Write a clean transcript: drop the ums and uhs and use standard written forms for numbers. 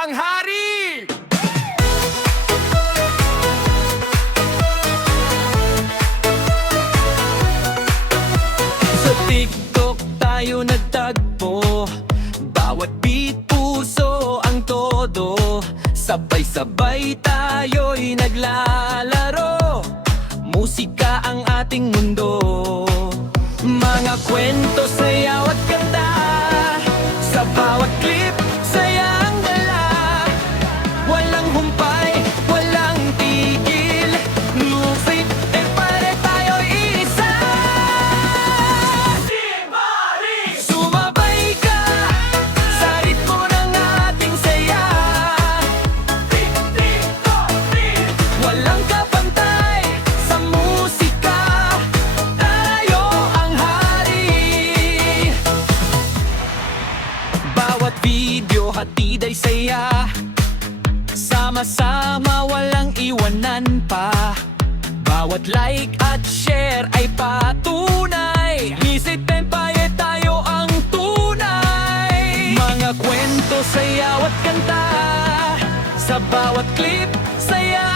ang hari! Sa TikTok tayo nagtagpo, bawat beat puso ang todo. Sabay-sabay tayo'y naglalaro, musika ang ating mundo. Mga kwento, sayaw at ganda, sa bawat clip, saya ang dala. Walang humpay, walang tigil, Lufit, pare tayo'y isa. Sumabay ka sa ritmo ng ating saya. Walang kapantay sa musika, tayo ang hari. Bawat video hatid ay saya, sama-sama walang iwanan pa. Bawat like at share ay patunay, Misit Empire tayo ang tunay. Mga kwento, sayaw at kanta, sa bawat clip, saya